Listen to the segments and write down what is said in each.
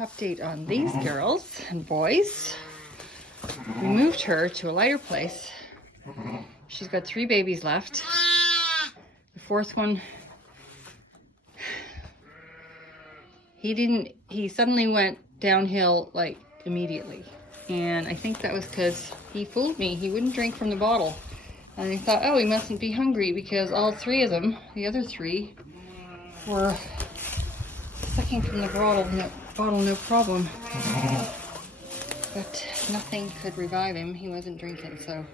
update on these girls and boys. We moved her to a lighter place. She's got 3 babies left. The 4th one, he suddenly went downhill like immediately. And I think that was because he fooled me. He wouldn't drink from the bottle. And I thought, oh, he mustn't be hungry because all 3 of them, the other 3, were sucking from the bottle no problem. But nothing could revive him. He wasn't drinking, so.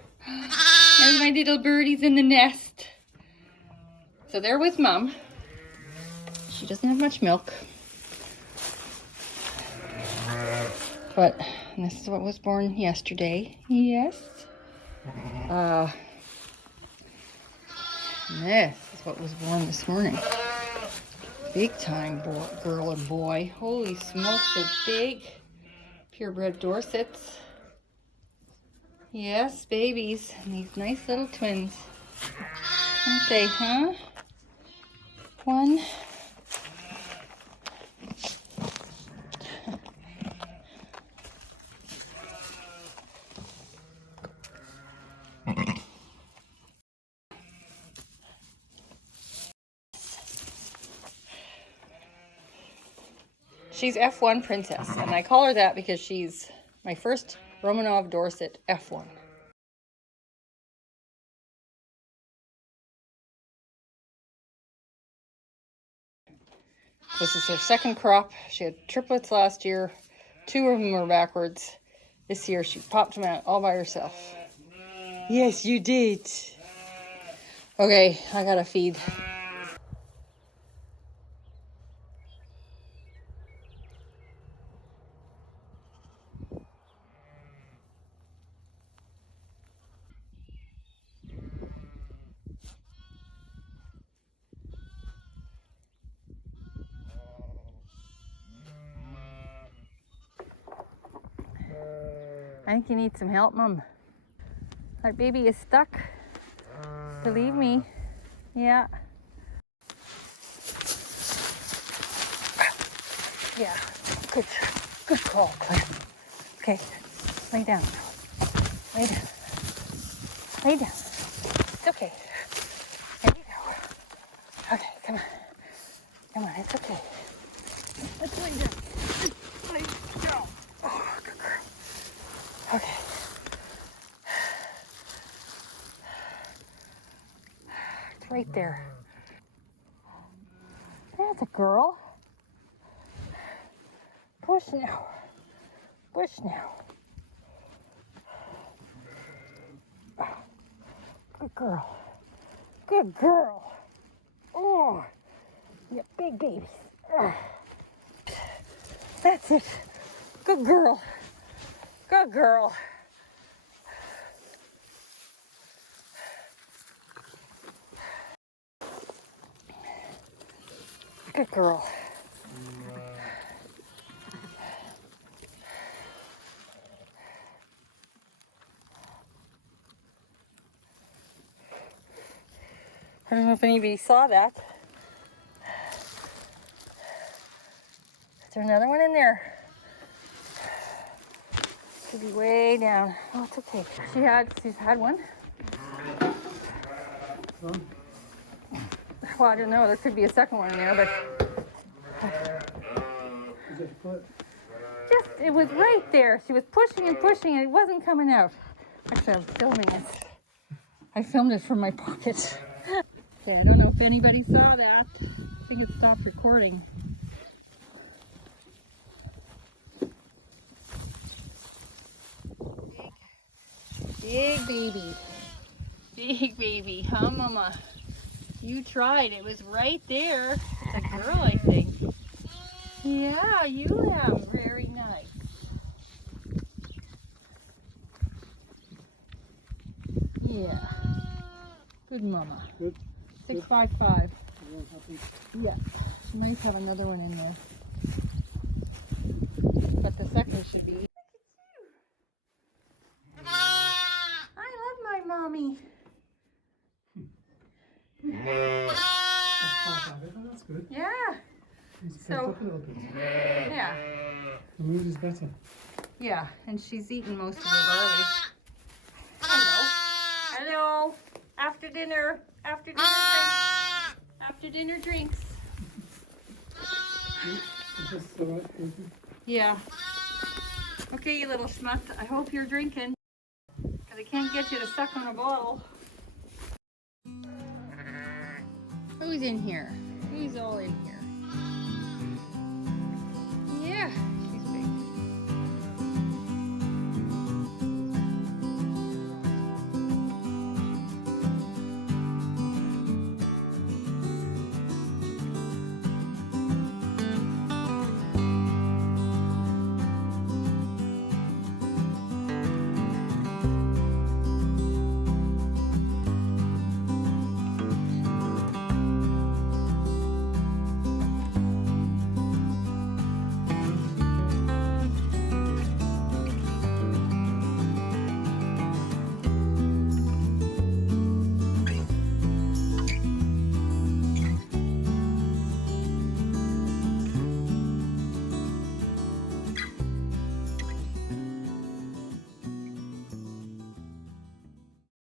There's my little birdies in the nest. So they're with Mom. She doesn't have much milk. But this is what was born yesterday. Yes. This is what was born this morning. Big time girl and boy. Holy smokes, they're big. Purebred Dorsets. Yes, babies. And these nice little twins. Aren't they, huh? One. She's F1 Princess, and I call her that because she's my first Romanov Dorset F1. This is her 2nd crop. She had triplets last year. 2 of them were backwards. This year she popped them out all by herself. Yes, you did. Okay, I gotta feed. I think you need some help, Mom. Our baby is stuck. Believe me. Yeah. Yeah. Good call, Claire. Okay. Lay down. Lay down. Lay down. It's okay. There you go. Okay, come on. Come on, it's okay. Let's lay down. Lay down. Oh, good girl. Okay. It's right there. That's a girl. Push now. Push now. Good girl. Good girl. Oh, you big babies. That's it. Good girl. Good girl. Good girl. I don't know if anybody saw that. Is there another one in there? Should be way down. Oh, it's okay. She's had one. Well, I don't know. There could be a second one in there, but just it was right there. She was pushing and pushing, and it wasn't coming out. Actually, I was filming it. I filmed it from my pocket. Okay, I don't know if anybody saw that. I think it stopped recording. Big baby. Big baby, huh, Mama? You tried. It was right there. It's a girl, I think. Yeah, you have. Very nice. Yeah. Good Mama. Good. 655. Yeah. She might have another one in there. But the second should be. Look at you. I love my mommy. That's good. Yeah. He's So, up a little bit. yeah. The mood is better. Yeah, and she's eaten most of her barley. Hello. Hello. After dinner. After dinner drinks. After dinner drinks. Is this the right person? Yeah. Okay, you little schmuck. I hope you're drinking. Because I can't get you to suck on a bottle. Who's in here? Who's all in here?